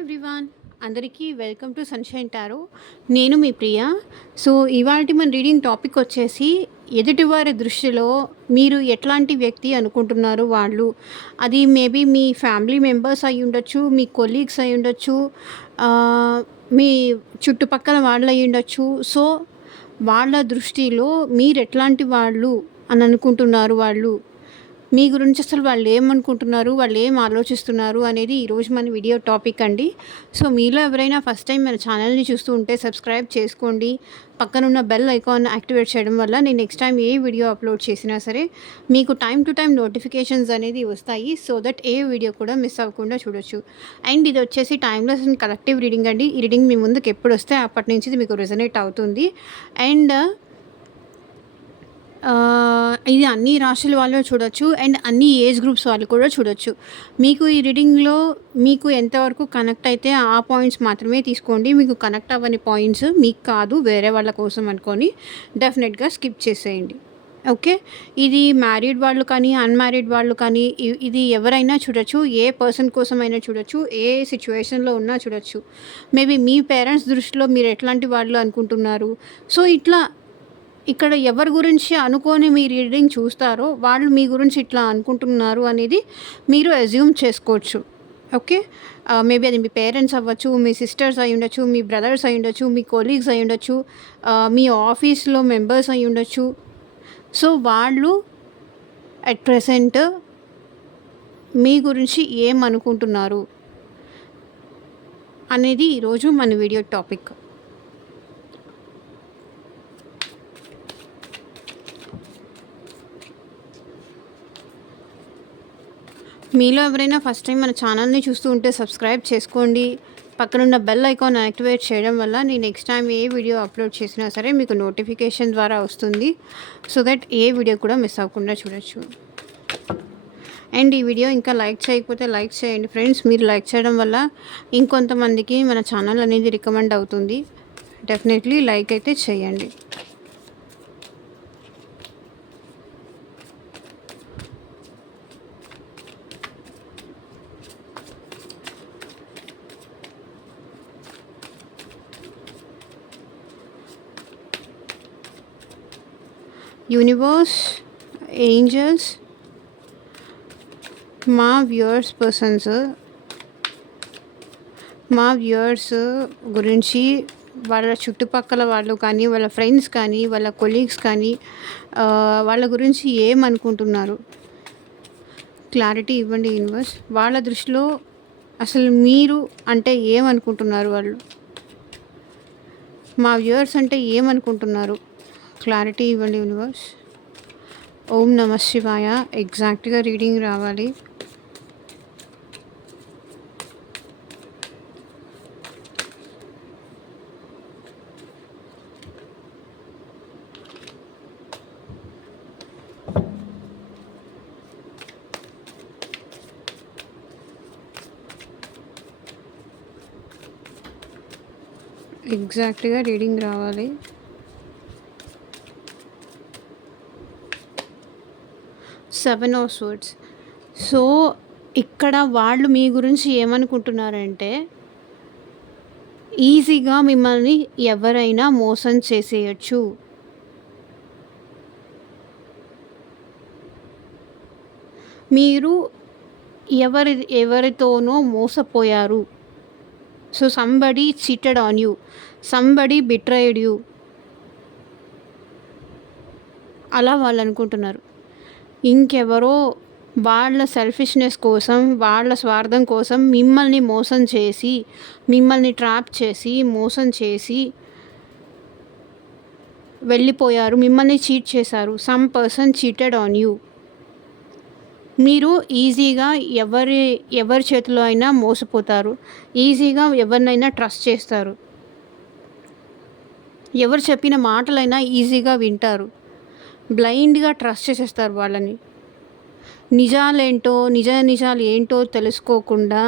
Everyone, అందరికీ welcome to sunshine tarot. నేను మీ ప్రియ. So ఇవాల్టి మన రీడింగ్ టాపిక్ వచ్చేసి, ఎదుటివారి దృష్టిలో మీరు ఎట్లాంటి వ్యక్తి అనుకుంటున్నారు వాళ్ళు. అది మేబీ మీ ఫ్యామిలీ మెంబర్స్ అయి ఉండొచ్చు, మీ కొలీగ్స్ అయి ఉండొచ్చు, మీ చుట్టుపక్కల వాళ్ళు అయి ఉండొచ్చు. సో వాళ్ళ దృష్టిలో మీరు ఎట్లాంటి వాళ్ళు అని అనుకుంటున్నారు వాళ్ళు. మీ గురించి అసలు వాళ్ళు ఏమనుకుంటున్నారు, వాళ్ళు ఏం ఆలోచిస్తున్నారు అనేది ఈరోజు మన వీడియో టాపిక్ అండి. సో మీలో ఎవరైనా ఫస్ట్ టైం మన ఛానల్ని చూస్తూ ఉంటే సబ్స్క్రైబ్ చేసుకోండి. పక్కనున్న బెల్ ఐకాన్ యాక్టివేట్ చేయడం వల్ల నేను నెక్స్ట్ టైం ఏ వీడియో అప్లోడ్ చేసినా సరే మీకు టైం టు టైం నోటిఫికేషన్స్ అనేది వస్తాయి. సో దట్ ఏ వీడియో కూడా మిస్ అవ్వకుండా చూడొచ్చు. అండ్ ఇది వచ్చేసి టైమ్లెస్ అండ్ కలెక్టివ్ రీడింగ్ అండి. ఈ రీడింగ్ మీ ముందుకు ఎప్పుడు వస్తే అప్పటి నుంచి ఇది మీకు రెజనేట్ అవుతుంది. అండ్ ఇది అన్ని రాశుల వాళ్ళు చూడొచ్చు అండ్ అన్ని ఏజ్ గ్రూప్స్ వాళ్ళు కూడా చూడొచ్చు. మీకు ఈ రీడింగ్లో మీకు ఎంతవరకు కనెక్ట్ అయితే ఆ పాయింట్స్ మాత్రమే తీసుకోండి. మీకు కనెక్ట్ అవ్వని పాయింట్స్ మీకు కాదు, వేరే వాళ్ళ కోసం అనుకొని డెఫినెట్గా స్కిప్ చేసేయండి. ఓకే, ఇది మ్యారీడ్ వాళ్ళు కానీ అన్మ్యారీడ్ వాళ్ళు కానీ ఇది ఎవరైనా చూడొచ్చు. ఏ పర్సన్ కోసమైనా చూడొచ్చు, ఏ సిచ్యువేషన్లో ఉన్నా చూడొచ్చు. మేబీ మీ పేరెంట్స్ దృష్టిలో మీరు ఎట్లాంటి వాళ్ళు అనుకుంటున్నారు. సో ఇట్లా ఇక్కడ ఎవరి గురించి అనుకోని మీ రీడింగ్ చూస్తారో వాళ్ళు మీ గురించి ఇట్లా అనుకుంటున్నారు అనేది మీరు అజ్యూమ్ చేసుకోవచ్చు. ఓకే, మేబీ అది మీ పేరెంట్స్ అవ్వచ్చు, మీ సిస్టర్స్ అయి ఉండొచ్చు, మీ బ్రదర్స్ అయి ఉండొచ్చు, మీ కొలీగ్స్ అయి ఉండొచ్చు, మీ ఆఫీస్లో మెంబర్స్ అయి ఉండొచ్చు. సో వాళ్ళు అట్ ప్రెసెంట్ మీ గురించి ఏమనుకుంటున్నారు అనేది ఈరోజు మన వీడియో టాపిక్. మీలో ఎవరైనా ఫస్ట్ టైం మన ఛానల్ని చూస్తూ ఉంటే సబ్స్క్రైబ్ చేసుకోండి. పక్కనున్న బెల్ ఐకాన్ యాక్టివేట్ చేయడం వల్ల నేను నెక్స్ట్ టైం ఏ వీడియో అప్లోడ్ చేసినా సరే మీకు నోటిఫికేషన్ ద్వారా వస్తుంది. సో దట్ ఏ వీడియో కూడా మిస్ అవ్వకుండా చూడొచ్చు. అండ్ ఈ వీడియో ఇంకా లైక్ చేయకపోతే లైక్ చేయండి ఫ్రెండ్స్. మీరు లైక్ చేయడం వల్ల ఇంకొంతమందికి మన ఛానల్ అనేది రికమెండ్ అవుతుంది. డెఫినెట్లీ లైక్ అయితే చేయండి. యూనివర్స్, ఏంజల్స్, మా వ్యూవర్స్ గురించి, వాళ్ళ చుట్టుపక్కల వాళ్ళు కానీ, వాళ్ళ ఫ్రెండ్స్ కానీ, వాళ్ళ కొలీగ్స్ కానీ వాళ్ళ గురించి ఏమనుకుంటున్నారు క్లారిటీ ఇవ్వండి యూనివర్స్. వాళ్ళ దృష్టిలో అసలు మీరు అంటే ఏమనుకుంటున్నారు, వాళ్ళు మా వ్యూవర్స్ అంటే ఏమనుకుంటున్నారు క్లారిటీ ఇవ్వండి యూనివర్స్. ఓం నమ శివాయ. ఎగ్జాక్ట్గా రీడింగ్ రావాలి. ఎగ్జాక్ట్గా రీడింగ్ రావాలి. Seven of swords. సో ఇక్కడ వాళ్ళు మీ గురించి ఏమనుకుంటున్నారంటే, ఈజీగా మిమ్మల్ని ఎవరైనా మోసం చేసేయచ్చు. మీరు ఎవరితోనో మోసపోయారు. So somebody cheated on you, somebody betrayed you, అలా వాళ్ళు అనుకుంటున్నారు. ఇంకెవరో వాళ్ళ సెల్ఫిష్నెస్ కోసం, వాళ్ళ స్వార్థం కోసం మిమ్మల్ని మోసం చేసి, మిమ్మల్ని ట్రాప్ చేసి, మోసం చేసి వెళ్ళిపోయారు. మిమ్మల్ని చీట్ చేశారు. Some person cheated on you. మీరు ఈజీగా ఎవరి చేతిలో అయినా మోసపోతారు. ఈజీగా ఎవరినైనా ట్రస్ట్ చేస్తారు. ఎవరు చెప్పిన మాటలైనా ఈజీగా వింటారు. బ్లైండ్గా ట్రస్ట్ చేసేస్తారు వాళ్ళని. నిజాలు ఏంటో తెలుసుకోకుండా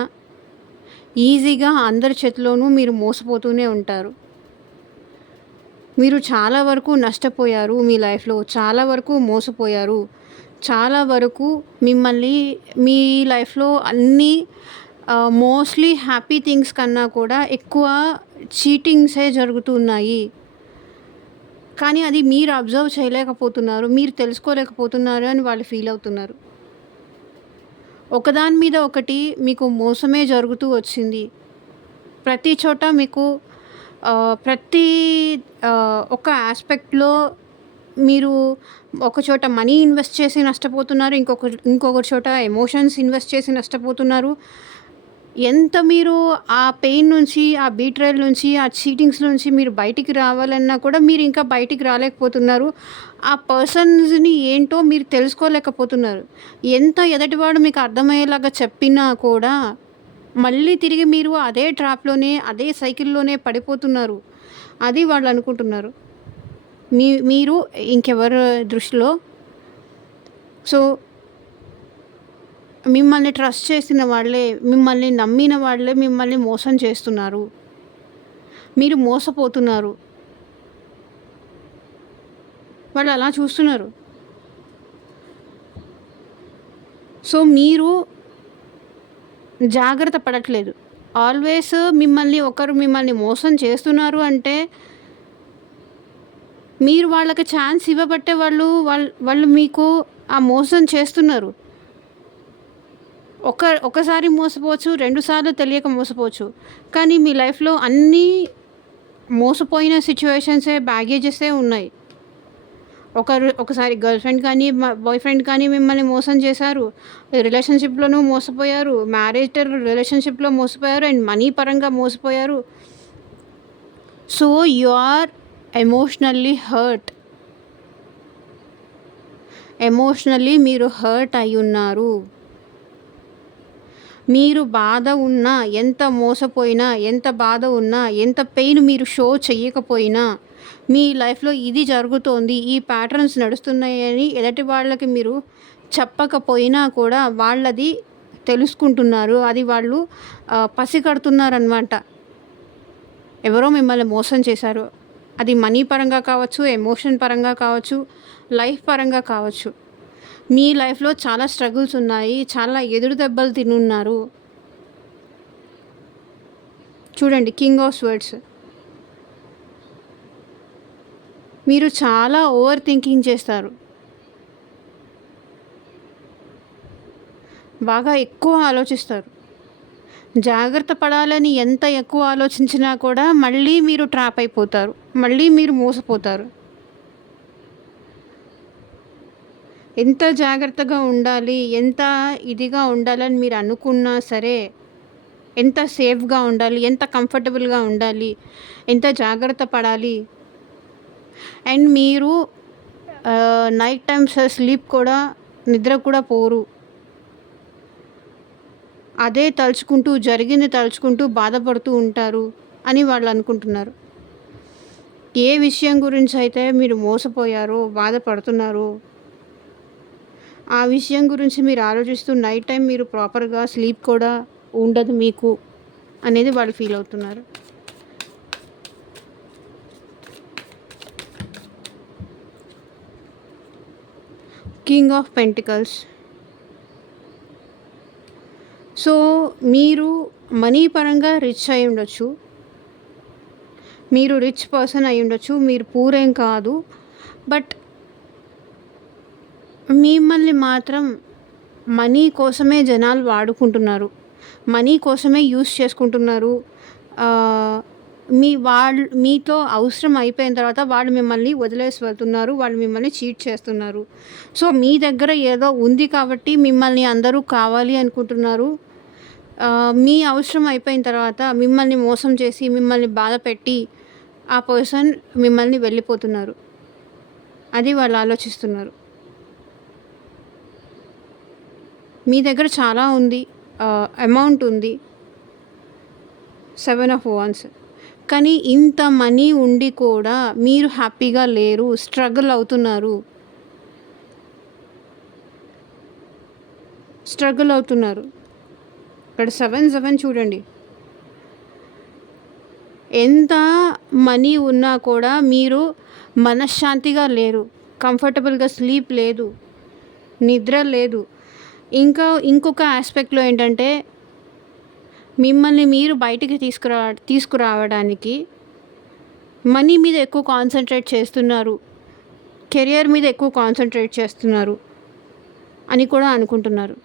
ఈజీగా అందరి చేతిలోనూ మీరు మోసపోతూనే ఉంటారు. మీరు చాలా వరకు నష్టపోయారు. మీ లైఫ్లో చాలా వరకు మోసపోయారు. చాలా వరకు మిమ్మల్ని మీ లైఫ్లో అన్నీ మోస్ట్‌లీ హ్యాపీ థింగ్స్ కన్నా కూడా ఎక్కువ చీటింగ్సే జరుగుతున్నాయి. కానీ అది మీరు అబ్జర్వ్ చేయలేకపోతున్నారు. మీరు తెలుసుకోలేకపోతున్నారు అని వాళ్ళు ఫీల్ అవుతున్నారు. ఒకదాని మీద ఒకటి మీకు మోసమే జరుగుతూ వచ్చింది. ప్రతి చోట మీకు ప్రతి ఒక యాస్పెక్ట్‌లో మీరు ఒక చోట మనీ ఇన్వెస్ట్ చేసి నష్టపోతున్నారు. ఇంకొక చోట ఎమోషన్స్ ఇన్వెస్ట్ చేసి నష్టపోతున్నారు. ఎంత మీరు ఆ పెయిన్ నుంచి, ఆ బీట్రేయల్ నుంచి, ఆ చీటింగ్స్ నుంచి మీరు బయటికి రావాలన్నా కూడా మీరు ఇంకా బయటికి రాలేకపోతున్నారు. ఆ పర్సన్స్‌ని ఏంటో మీరు తెలుసుకోలేకపోతున్నారు. ఎంత ఎదుటివాడు మీకు అర్థమయ్యేలాగా చెప్పినా కూడా మళ్ళీ తిరిగి మీరు అదే ట్రాప్‌లోనే, అదే సైకిల్‌లోనే పడిపోతున్నారు. అది వాళ్ళు అనుకుంటున్నారు. మీరు ఇంకెవరి దృష్టిలో. సో, మిమ్మల్ని ట్రస్ట్ చేసిన వాళ్ళే, మిమ్మల్ని నమ్మిన వాళ్ళే మిమ్మల్ని మోసం చేస్తున్నారు. మీరు మోసపోతున్నారు. వాళ్ళు అలా చూస్తున్నారు. సో, మీరు జాగ్రత్త పడట్లేదు. ఆల్వేస్ ఒకరు మిమ్మల్ని మోసం చేస్తున్నారు అంటే మీరు వాళ్ళకి ఛాన్స్ ఇవ్వబట్టే వాళ్ళు మీకు ఆ మోసం చేస్తున్నారు. ఒకసారి మోసపోవచ్చు, 2 సార్లు తెలియక మోసపోవచ్చు. కానీ మీ లైఫ్‌లో అన్నీ మోసపోయిన సిట్యుయేషన్సే, బ్యాగేజెసే ఉన్నాయి. ఒకసారి గర్ల్‌ఫ్రెండ్ కానీ, బాయ్‌ఫ్రెండ్ కానీ మిమ్మల్ని మోసం చేశారు. రిలేషన్‌షిప్‌లోనూ మోసపోయారు. మ్యారిటల్ రిలేషన్‌షిప్‌లో మోసపోయారు అండ్ మనీ పరంగా మోసపోయారు. So, you are emotionally hurt. Emotionally మీరు హర్ట్ అయ్యున్నారు. మీరు బాధ ఉన్నా, ఎంత మోసపోయినా, ఎంత బాధ ఉన్నా, ఎంత పెయిన్ మీరు షో చెయ్యకపోయినా, మీ లైఫ్‌లో ఇది జరుగుతోంది, ఈ ప్యాటర్న్స్ నడుస్తున్నాయని ఎదుటి వాళ్ళకి మీరు చెప్పకపోయినా కూడా వాళ్ళది తెలుసుకుంటున్నారు. అది వాళ్ళు పసిగడుతున్నారనమాట. ఎవరో మిమ్మల్ని మోసం చేశారు. అది మనీ పరంగా కావచ్చు, ఎమోషన్ పరంగా కావచ్చు, లైఫ్ పరంగా కావచ్చు. మీ లైఫ్‌లో చాలా స్ట్రగుల్స్ ఉన్నాయి. చాలా ఎదురు దెబ్బలు తినున్నారు. చూడండి, కింగ్ ఆఫ్ స్వర్డ్స్. మీరు చాలా ఓవర్ థింకింగ్ చేస్తారు. బాగా ఎక్కువ ఆలోచిస్తారు. జాగ్రత్త పడాలని ఎంత ఎక్కువ ఆలోచించినా కూడా మళ్ళీ మీరు ట్రాప్ అయిపోతారు. మళ్ళీ మీరు మోసపోతారు. ఎంత జాగ్రత్తగా ఉండాలి, ఎంత ఇదిగా ఉండాలని మీరు అనుకున్నా సరే, ఎంత సేఫ్‌గా ఉండాలి, ఎంత కంఫర్టబుల్‌గా ఉండాలి, ఎంత జాగ్రత్త పడాలి అండ్ మీరు నైట్ టైమ్స్ స్లీప్ కూడా, నిద్ర కూడా పోరు. అదే తలుచుకుంటూ, జరిగింది తలుచుకుంటూ బాధపడుతూ ఉంటారు అని వాళ్ళు అనుకుంటున్నారు. ఏ విషయం గురించి అయితే మీరు మోసపోయారో, బాధపడుతున్నారో, ఆ విషయం గురించి మీరు ఆలోచిస్తూ నైట్ టైం మీరు ప్రాపర్‌గా స్లీప్ కూడా ఉండదు మీకు అనేది వాళ్ళు ఫీల్ అవుతున్నారు. King of pentacles. సో, మీరు మనీ పరంగా రిచ్ అయి ఉండొచ్చు. మీరు రిచ్ పర్సన్ అయి ఉండొచ్చు. మీరు పూర్ ఏం కాదు. బట్ మిమ్మల్ని మాత్రం మనీ కోసమే జనాలు వాడుకుంటున్నారు. మనీ కోసమే యూజ్ చేసుకుంటున్నారు. మీతో అవసరం అయిపోయిన తర్వాత వాళ్ళు మిమ్మల్ని వదిలేసి వెళ్తున్నారు. వాళ్ళు మిమ్మల్ని చీట్ చేస్తున్నారు. సో, మీ దగ్గర ఏదో ఉంది కాబట్టి మిమ్మల్ని అందరూ కావాలి అనుకుంటున్నారు. మీ అవసరం అయిపోయిన తర్వాత మిమ్మల్ని మోసం చేసి, మిమ్మల్ని బాధపెట్టి ఆ పర్సన్ మిమ్మల్ని వెళ్ళిపోతున్నారు. అది వాళ్ళు ఆలోచిస్తున్నారు. మీ దగ్గర చాలా ఉంది. అమౌంట్ ఉంది. 7 ఆఫ్ వాండ్స్. కానీ ఇంత మనీ ఉండి కూడా మీరు హ్యాపీగా లేరు. స్ట్రగుల్ అవుతున్నారు. ఇక్కడ 7 చూడండి. ఎంత మనీ ఉన్నా కూడా మీరు మనశ్శాంతిగా లేరు. కంఫర్టబుల్‌గా స్లీప్ లేదు. నిద్ర లేదు. ఇంకొక ఆస్పెక్ట్‌లో ఏంటంటే మిమ్మల్ని మీరు బయటికి తీసుకురావడానికి మనీ మీద ఎక్కువ కాన్సంట్రేట్ చేస్తున్నారు, కెరియర్ మీద ఎక్కువ కాన్సంట్రేట్ చేస్తున్నారు అని కూడా అనుకుంటున్నారు.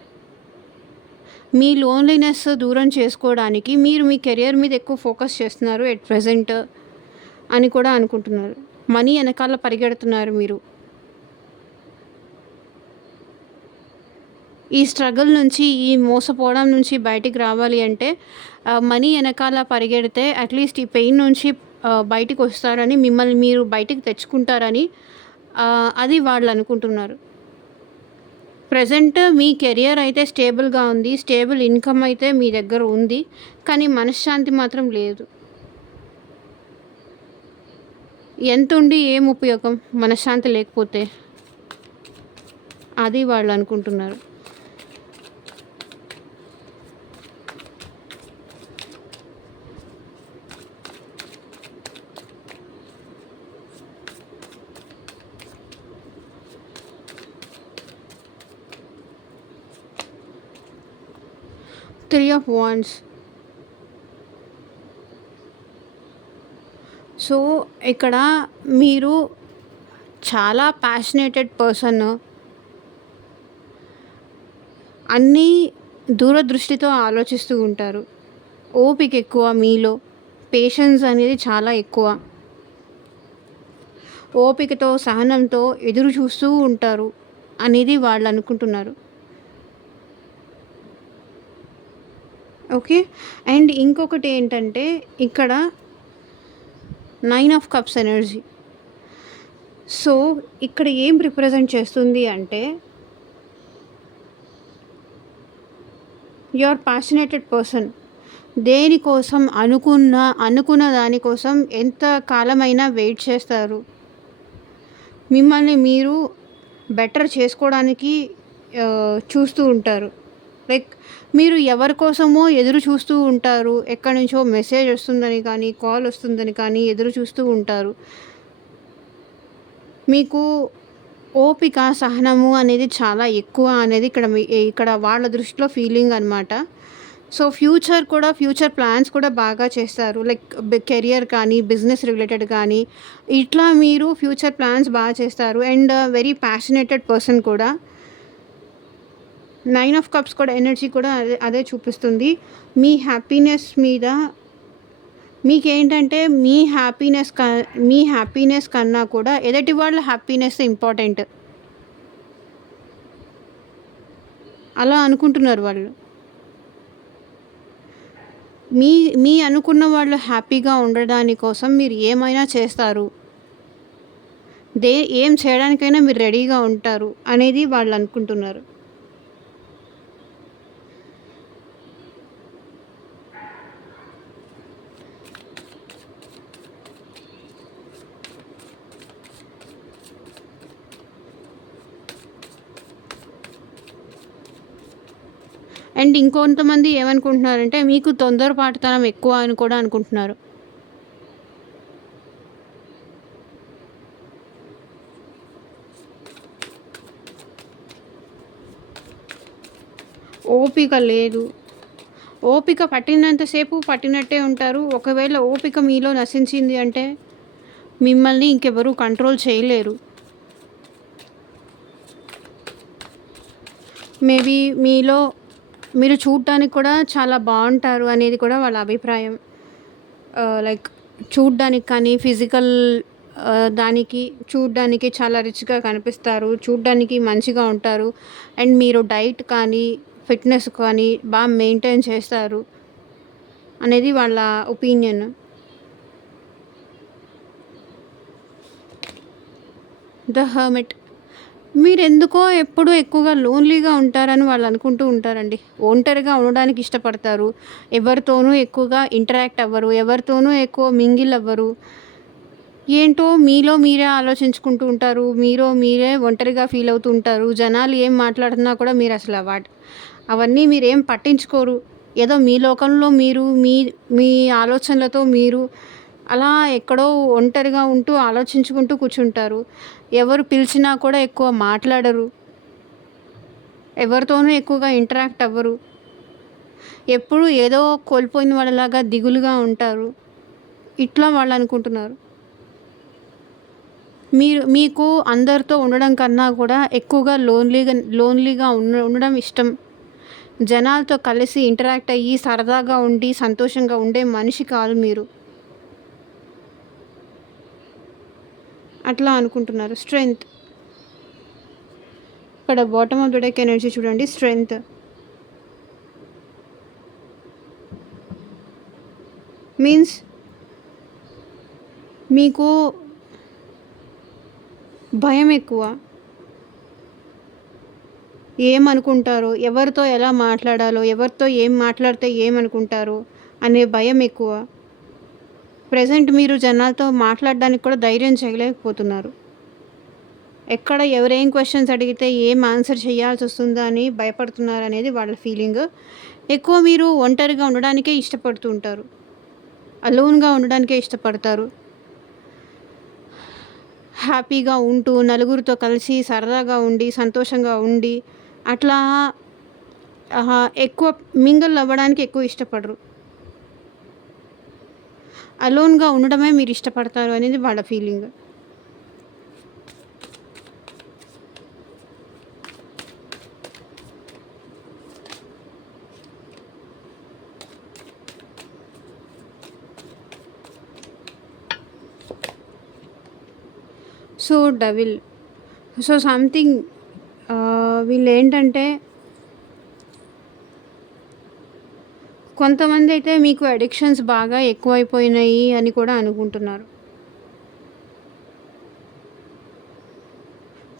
మీ లోన్లీనెస్ దూరం చేసుకోవడానికి మీరు మీ కెరియర్ మీద ఎక్కువ ఫోకస్ చేస్తున్నారు ఎట్ ప్రెజెంట్ అని కూడా అనుకుంటున్నారు. మనీ వెనకాల పరిగెడుతున్నారు మీరు. ఈ స్ట్రగుల్ నుంచి, ఈ మోసపోవడం నుంచి బయటికి రావాలి అంటే మనీ వెనకాల పరిగెడితే అట్లీస్ట్ ఈ పెయిన్ నుంచి బయటికి వస్తారని, మిమ్మల్ని మీరు బయటికి తెచ్చుకుంటారని అది వాళ్ళు అనుకుంటున్నారు. ప్రెజెంట్ మీ కెరియర్ అయితే స్టేబుల్గా ఉంది, స్టేబుల్ ఇన్కమ్ అయితే మీ దగ్గర ఉంది, కానీ మనశ్శాంతి మాత్రం లేదు. ఎంత ఉండి ఏం ఉపయోగం మనశ్శాంతి లేకపోతే, అది వాళ్ళు అనుకుంటున్నారు. Three of wands. సో ఇక్కడ మీరు చాలా ప్యాషనేటెడ్ పర్సన్, అన్నీ దూరదృష్టితో ఆలోచిస్తూ ఉంటారు. ఓపిక ఎక్కువ మీలో, పేషెన్స్ అనేది చాలా ఎక్కువ. ఓపికతో, సహనంతో ఎదురు చూస్తూ ఉంటారు అనేది వాళ్ళు అనుకుంటున్నారు. ఓకే. అండ్ ఇంకొకటి ఏంటంటే ఇక్కడ 9 ఆఫ్ కప్స్ ఎనర్జీ. సో ఇక్కడ ఏం రిప్రజెంట్ చేస్తుంది అంటే యు ఆర్ ప్యాషనేటెడ్ పర్సన్. దేనికోసం అనుకున్న దానికోసం ఎంత కాలమైనా వెయిట్ చేస్తారు. మిమ్మల్ని మీరు బెటర్ చేసుకోవడానికి చూస్తూ ఉంటారు. లైక్ మీరు ఎవరి కోసమో ఎదురు చూస్తూ ఉంటారు. ఎక్కడి నుంచో మెసేజ్ వస్తుందని కానీ, కాల్ వస్తుందని కానీ ఎదురు చూస్తూ ఉంటారు. మీకు ఓపిక, సహనము అనేది చాలా ఎక్కువ అనేది ఇక్కడ వాళ్ళ దృష్టిలో ఫీలింగ్ అనమాట. సో ఫ్యూచర్ ప్లాన్స్ కూడా బాగా చేస్తారు. లైక్ కెరియర్ కానీ, బిజినెస్ రిలేటెడ్ కానీ ఇట్లా మీరు ఫ్యూచర్ ప్లాన్స్ బాగా చేస్తారు. అండ్ వెరీ ప్యాషనేటెడ్ పర్సన్ కూడా. 9 ఆఫ్ కప్స్ కూడా ఎనర్జీ కూడా అదే చూపిస్తుంది. మీ హ్యాపీనెస్ మీద మీకేంటంటే మీ హ్యాపీనెస్ కన్నా కూడా ఎదుటి వాళ్ళ హ్యాపీనెస్ ఇంపార్టెంట్ అలా అనుకుంటున్నారు వాళ్ళు. మీ అనుకున్న వాళ్ళు హ్యాపీగా ఉండడాని కోసం మీరు ఏమైనా చేస్తారు, ఏం చేయడానికైనా మీరు రెడీగా ఉంటారు అనేది వాళ్ళు అనుకుంటున్నారు. అండ్ ఇంకొంతమంది ఏమనుకుంటున్నారంటే మీకు తొందరపాటుతనం ఎక్కువ అని కూడా అనుకుంటున్నారు. ఓపిక లేదు. ఓపిక పట్టినంతసేపు పట్టినట్టే ఉంటారు. ఒకవేళ ఓపిక మీలో నశించింది అంటే మిమ్మల్ని ఇంకెవరూ కంట్రోల్ చేయలేరు. మేబీ మీరు చూడటానికి కూడా చాలా బాగుంటారు అనేది కూడా వాళ్ళ అభిప్రాయం. లైక్ చూడ్డానికి కానీ, ఫిజికల్ దానికి చూడ్డానికి చాలా రిచ్గా కనిపిస్తారు, చూడ్డానికి మంచిగా ఉంటారు. అండ్ మీరు డైట్ కానీ, ఫిట్నెస్ కానీ బాగా మెయింటైన్ చేస్తారు అనేది వాళ్ళ ఒపీనియన్. The hermit. మీరెందుకో ఎప్పుడూ ఎక్కువగా లోన్లీగా ఉంటారని వాళ్ళు అనుకుంటూ ఉంటారండి. ఒంటరిగా ఉండడానికి ఇష్టపడతారు. ఎవరితోనూ ఎక్కువగా ఇంటరాక్ట్ అవ్వరు. ఎవరితోనూ ఎక్కువ మింగిల్ అవ్వరు. ఏంటో మీలో మీరే ఆలోచించుకుంటూ ఉంటారు. మీరే ఒంటరిగా ఫీల్ అవుతూ ఉంటారు. జనాలు ఏం మాట్లాడుతున్నా కూడా మీరు అసలు అవన్నీ మీరేం పట్టించుకోరు. ఏదో మీ లోకంలో మీరు, మీ ఆలోచనలతో మీరు అలా ఎక్కడో ఒంటరిగా ఉంటూ ఆలోచించుకుంటూ కూర్చుంటారు. ఎవరు పిలిచినా కూడా ఎక్కువ మాట్లాడరు. ఎవరితోనూ ఎక్కువగా ఇంటరాక్ట్ అవ్వరు. ఎప్పుడు ఏదో కోల్పోయిన వాళ్ళలాగా దిగులుగా ఉంటారు. ఇట్లా వాళ్ళు అనుకుంటున్నారు. మీకు అందరితో ఉండడం కన్నా కూడా ఎక్కువగా లోన్లీగా ఉండడం ఇష్టం. జనాలతో కలిసి ఇంటరాక్ట్ అయ్యి సరదాగా ఉండి సంతోషంగా ఉండే మనిషి కాదు మీరు. అట్లా అనుకుంటున్నారు. స్ట్రెంగ్త్, ఇక్కడ bottom of the deck energy చూడండి. స్ట్రెంగ్త్ మీన్స్ మీకు భయం ఎక్కువ. ఏమనుకుంటారో, ఎవరితో ఎలా మాట్లాడాలో, ఎవరితో ఏం మాట్లాడితే ఏమనుకుంటారో అనే భయం ఎక్కువ. ప్రెజెంట్ మీరు జనాలతో మాట్లాడడానికి కూడా ధైర్యం చేయలేకపోతున్నారు. ఎక్కడ ఎవరేం క్వశ్చన్స్ అడిగితే ఏం ఆన్సర్ చేయాల్సి వస్తుందా అని భయపడుతున్నారు అనేది వాళ్ళ ఫీలింగ్. ఎక్కువ మీరు ఒంటరిగా ఉండడానికే ఇష్టపడుతూ ఉంటారు. అలోన్గా ఉండడానికే ఇష్టపడతారు. హ్యాపీగా ఉంటూ నలుగురితో కలిసి సరదాగా ఉండి సంతోషంగా ఉండి అట్లా ఎక్కువ మింగిల్ అవ్వడానికి ఎక్కువ ఇష్టపడరు. అలోన్గా ఉండడమే మీరు ఇష్టపడతారు అనేది వాళ్ళ feeling. So devil, so something వీళ్ళు ఏంటంటే కొంతమంది అయితే మీకు అడిక్షన్స్ బాగా ఎక్కువైపోయినాయి అని కూడా అనుకుంటున్నారు.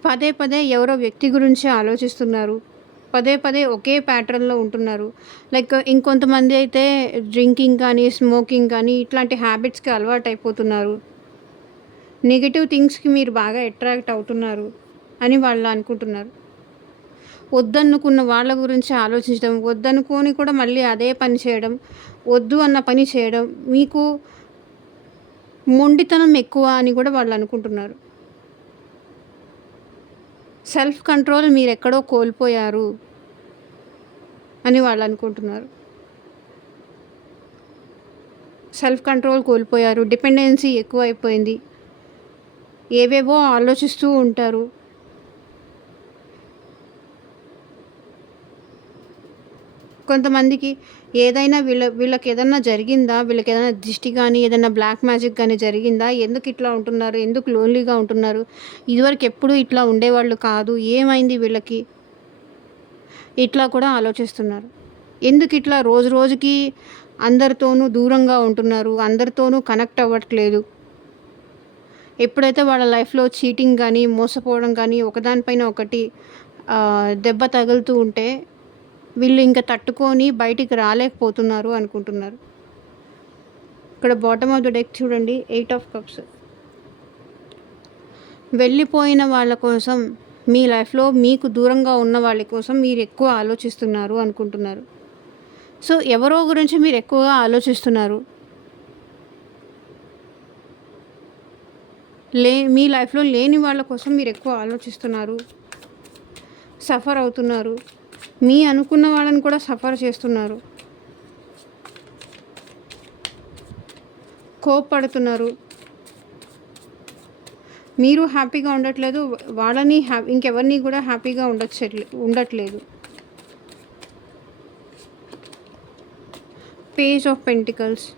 పదే పదే ఎవరో వ్యక్తి గురించి ఆలోచిస్తున్నారు. పదే పదే ఒకే ప్యాటర్న్లో ఉంటున్నారు. లైక్ ఇంకొంతమంది అయితే డ్రింకింగ్ కానీ స్మోకింగ్ కానీ ఇట్లాంటి హ్యాబిట్స్కి అలవాటు అయిపోతున్నారు. నెగిటివ్ థింగ్స్కి మీరు బాగా అట్రాక్ట్ అవుతున్నారు అని వాళ్ళు అనుకుంటున్నారు. వద్దనుకున్న వాళ్ళ గురించి ఆలోచించడం, వద్దనుకొని కూడా మళ్ళీ అదే పని చేయడం, వద్దు అన్న పని చేయడం, మీకు మొండితనం ఎక్కువ అని కూడా వాళ్ళు అనుకుంటున్నారు. సెల్ఫ్ కంట్రోల్ మీరు ఎక్కడో కోల్పోయారు అని వాళ్ళు అనుకుంటున్నారు. సెల్ఫ్ కంట్రోల్ కోల్పోయారు, డిపెండెన్సీ ఎక్కువైపోయింది, ఏవేవో ఆలోచిస్తూ ఉంటారు. కొంతమందికి ఏదైనా వీళ్ళకి ఏదన్నా జరిగిందా, వీళ్ళకి ఏదైనా దిష్టి కానీ ఏదైనా బ్లాక్ మ్యాజిక్ కానీ జరిగిందా, ఎందుకు ఇట్లా ఉంటున్నారు, ఎందుకు లోన్లీగా ఉంటున్నారు, ఇదివరకు ఎప్పుడు ఇట్లా ఉండేవాళ్ళు కాదు, ఏమైంది వీళ్ళకి, ఇట్లా కూడా ఆలోచిస్తున్నారు. ఎందుకు ఇట్లా రోజు రోజుకి అందరితోనూ దూరంగా ఉంటున్నారు, అందరితోనూ కనెక్ట్ అవ్వట్లేదు. ఎప్పుడైతే వాళ్ళ లైఫ్లో చీటింగ్ కానీ మోసపోవడం కానీ ఒకదానిపైన ఒకటి దెబ్బ తగులుతూ ఉంటే వీళ్ళు ఇంకా తట్టుకొని బయటికి రాలేకపోతున్నారు అనుకుంటున్నారు. ఇక్కడ బాటమ్ ఆఫ్ ద డెక్ చూడండి. 8 ఆఫ్ కప్స్. వెళ్ళిపోయిన వాళ్ళ కోసం, మీ లైఫ్లో మీకు దూరంగా ఉన్న వాళ్ళ కోసం మీరు ఎక్కువ ఆలోచిస్తున్నారు అనుకుంటున్నారు. సో ఎవరో గురించి మీరు ఎక్కువగా ఆలోచిస్తున్నారు. మీ లైఫ్లో లేని వాళ్ళ కోసం మీరు ఎక్కువ ఆలోచిస్తున్నారు, సఫర్ అవుతున్నారు, మీ అనుకున్న వాళ్ళని కూడా సఫర్ చేస్తున్నారు, కోప్పడుతున్నారు. మీరు హ్యాపీగా ఉండట్లేదు, వాళ్ళని ఇంకెవరిని కూడా హ్యాపీగా ఉండట్లేదు. Page of pentacles.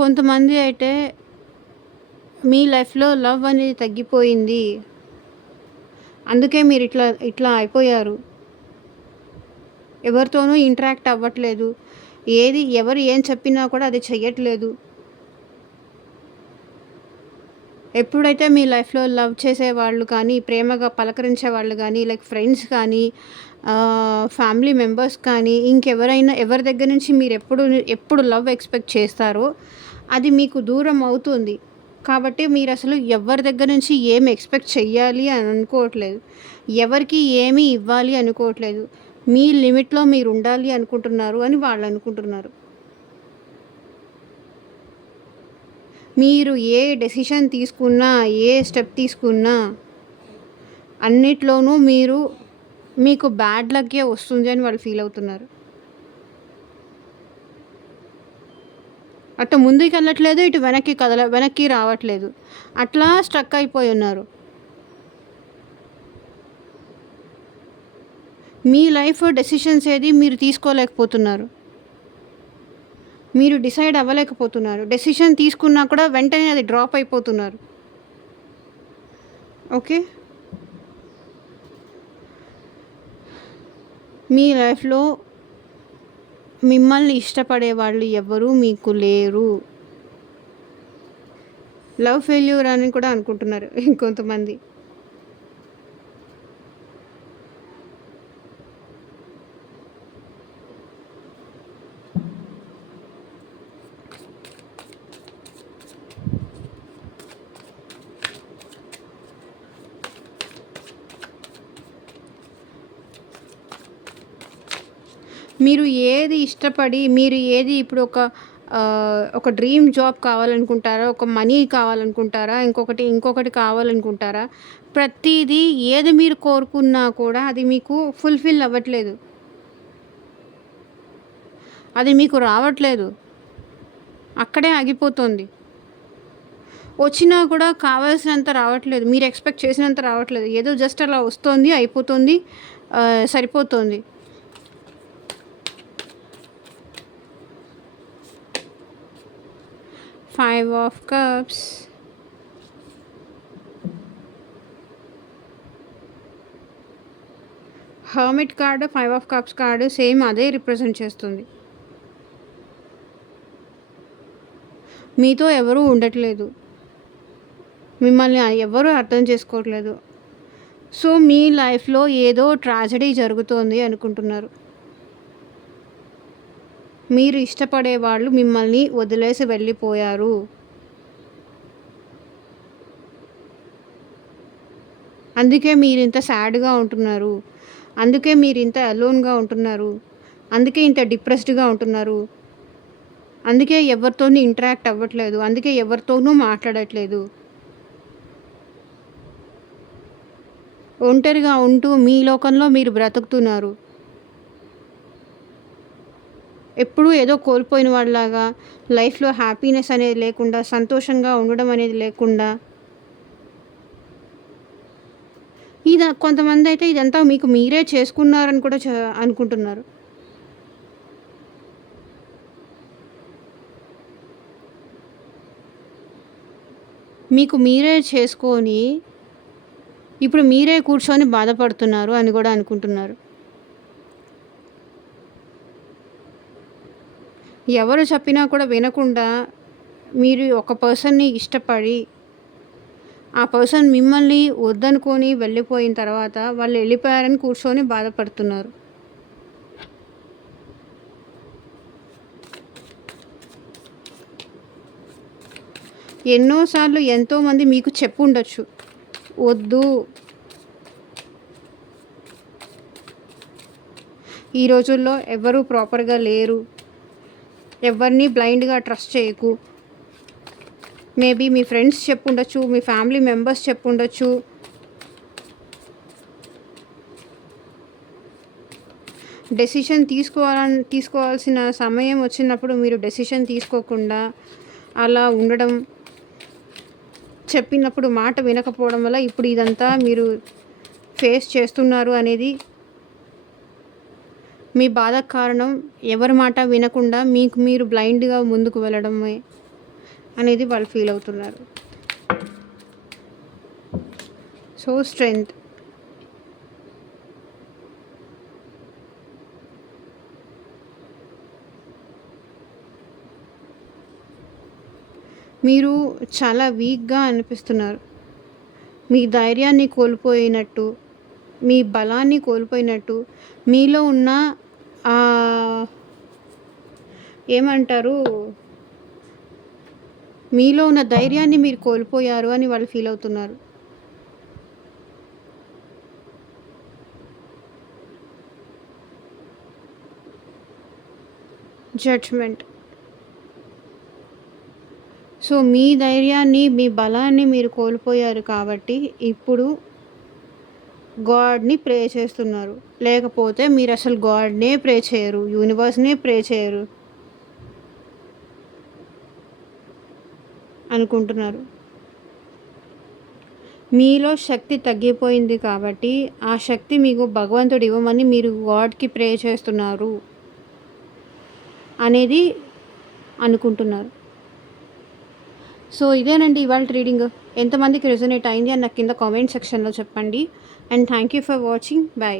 కొంతమంది అయితే మీ లైఫ్లో లవ్ అనేది తగ్గిపోయింది, అందుకే మీరు ఇట్లా అయిపోయారు, ఎవరితోనూ ఇంటరాక్ట్ అవ్వట్లేదు, ఎవరు ఏం చెప్పినా కూడా అది చెయ్యట్లేదు. ఎప్పుడైతే మీ లైఫ్లో లవ్ చేసేవాళ్ళు కానీ, ప్రేమగా పలకరించే వాళ్ళు కానీ, లైక్ ఫ్రెండ్స్ కానీ, ఫ్యామిలీ మెంబర్స్ కానీ, ఎవరి దగ్గర నుంచి మీరు ఎప్పుడు లవ్ ఎక్స్పెక్ట్ చేస్తారో అది మీకు దూరం అవుతుంది. కాబట్టి మీరు అసలు ఎవరి దగ్గర నుంచి ఏం ఎక్స్పెక్ట్ చెయ్యాలి అని అనుకోవట్లేదు, ఎవరికి ఏమి ఇవ్వాలి అనుకోవట్లేదు, మీ లిమిట్లో మీరు ఉండాలి అనుకుంటున్నారు అని వాళ్ళు అనుకుంటున్నారు. మీరు ఏ డెసిషన్ తీసుకున్నా, ఏ స్టెప్ తీసుకున్నా అన్నిట్లోనూ మీకు బ్యాడ్ లక్కే వస్తుంది అని వాళ్ళు ఫీల్ అవుతున్నారు. అటు ముందుకు వెళ్ళట్లేదు, ఇటు వెనక్కి రావట్లేదు. అట్లా స్ట్రక్ అయిపోయి ఉన్నారు. మీ లైఫ్ డెసిషన్స్ ఏది మీరు తీసుకోలేకపోతున్నారు. మీరు డిసైడ్ అవ్వలేకపోతున్నారు. డెసిషన్ తీసుకున్నా కూడా వెంటనే అది డ్రాప్ అయిపోతున్నారు. ఓకే. మీ లైఫ్లో మిమ్మల్ని ఇష్టపడే వాళ్ళు ఎవరు మీకు లేరు. లవ్ ఫెయిల్యూర్ అని కూడా అనుకుంటున్నారు ఇంకొంతమంది. మీరు ఏది ఇష్టపడి మీరు ఏది ఇప్పుడు ఒక డ్రీమ్ జాబ్ కావాలనుకుంటారా? ఒక మనీ కావాలనుకుంటారా? ఇంకొకటి కావాలనుకుంటారా? ప్రతీదీ ఏది మీరు కోరుకున్నా కూడా అది మీకు ఫుల్‌ఫిల్ అవ్వట్లేదు. అది మీకు రావట్లేదు. అక్కడే ఆగిపోతుంది. వచ్చినా కూడా కావాల్సినంత రావట్లేదు. మీరు ఎక్స్‌పెక్ట్ చేసినంత రావట్లేదు. ఏదో జస్ట్ అలా వస్తోంది, అయిపోతుంది, సరిపోతోంది. 5 of cups. Hermit card, 5 of cups card same అదే రిప్రజెంట్ చేస్తుంది. మీతో ఎవరూ ఉండట్లేదు. మిమ్మల్ని ఎవరు అర్థం చేసుకోవట్లేదు. సో మీ లైఫ్లో ఏదో ట్రాజడీ జరుగుతోంది అనుకుంటున్నారు. మీరు ఇష్టపడే వాళ్ళు మిమ్మల్ని వదిలేసి వెళ్ళిపోయారు. అందుకే మీరు ఇంత సాడ్గా ఉంటున్నారు. అందుకే మీరు ఇంత అలోన్గా ఉంటున్నారు. అందుకే ఇంత డిప్రెస్డ్గా ఉంటున్నారు. అందుకే ఎవరితోనూ ఇంటరాక్ట్ అవ్వట్లేదు. అందుకే ఎవరితోనూ మాట్లాడట్లేదు. ఒంటరిగా ఉంటూ మీ లోకంలో మీరు బ్రతుకుతున్నారు. ఎప్పుడూ ఏదో కోల్పోయిన వాళ్ళలాగా, లైఫ్లో హ్యాపీనెస్ అనేది లేకుండా, సంతోషంగా ఉండడం అనేది లేకుండా, కొంతమంది అయితే ఇదంతా మీకు మీరే చేసుకున్నారని కూడా అనుకుంటున్నారు. మీకు మీరే చేసుకొని ఇప్పుడు మీరే కూర్చొని బాధపడుతున్నారు అని కూడా అనుకుంటున్నారు. ఎవరు చెప్పినా కూడా వినకుండా మీరు ఒక పర్సన్ని ఇష్టపడి ఆ పర్సన్ మిమ్మల్ని వద్దనుకొని వెళ్ళిపోయిన తర్వాత వాళ్ళు వెళ్ళిపోయారని కూర్చొని బాధపడుతున్నారు. ఎన్నోసార్లు ఎంతోమంది మీకు చెప్పుండొచ్చు, వద్దు, ఈ రోజుల్లో ఎవరు ప్రాపర్గా లేరు, ఎవరిని బ్లైండ్గా ట్రస్ట్ చేయకు. మేబీ మీ ఫ్రెండ్స్ చెప్పుండొచ్చు, మీ ఫ్యామిలీ మెంబర్స్ చెప్పుండొచ్చు. డెసిషన్ తీసుకోవాల్సిన సమయం వచ్చినప్పుడు మీరు డెసిషన్ తీసుకోకుండా అలా ఉండడం, చెప్పినప్పుడు మాట వినకపోవడం వల్ల ఇప్పుడు ఇదంతా మీరు ఫేస్ చేస్తున్నారు అనేది మీ బాధకు కారణం. ఎవరి మాట వినకుండా మీకు మీరు బ్లైండ్గా ముందుకు వెళ్ళడమే అనేది వాళ్ళు ఫీల్ అవుతున్నారు. So strength. మీరు చాలా వీక్గా అనిపిస్తున్నారు. మీ ధైర్యాన్ని కోల్పోయినట్టు, మీ బలాన్ని కోల్పోయినట్టు, మీలో ఉన్న ఏమంటారు, మీలో ఉన్న ధైర్యాన్ని మీరు కోల్పోయారు అని వాళ్ళు ఫీల్ అవుతున్నారు. జడ్జ్మెంట్. సో మీ ధైర్యాన్ని, మీ బలాన్ని మీరు కోల్పోయారు కాబట్టి ఇప్పుడు గాడ్‌ని ప్రే చేస్తున్నారు. లేకపోతే మీరసలు గాడ్‌నే ప్రే చేయరు. యూనివర్స్‌నే ప్రే చేయరు అనుకుంటున్నారు. మీలో శక్తి తగ్గిపోయింది కాబట్టి, ఆ శక్తి మీకు భగవంతుడు ఇవ్వమని మీరు గాడ్‌కి ప్రే చేస్తున్నారు అనేది అనుకుంటున్నారు. సో ఇదేనండి ఇవాల్టి రీడింగ్. ఎంతమందికి రెజొనేట్ అయింది అని నాకు కింద కామెంట్ సెక్షన్‌లో చెప్పండి. And thank you for watching. By.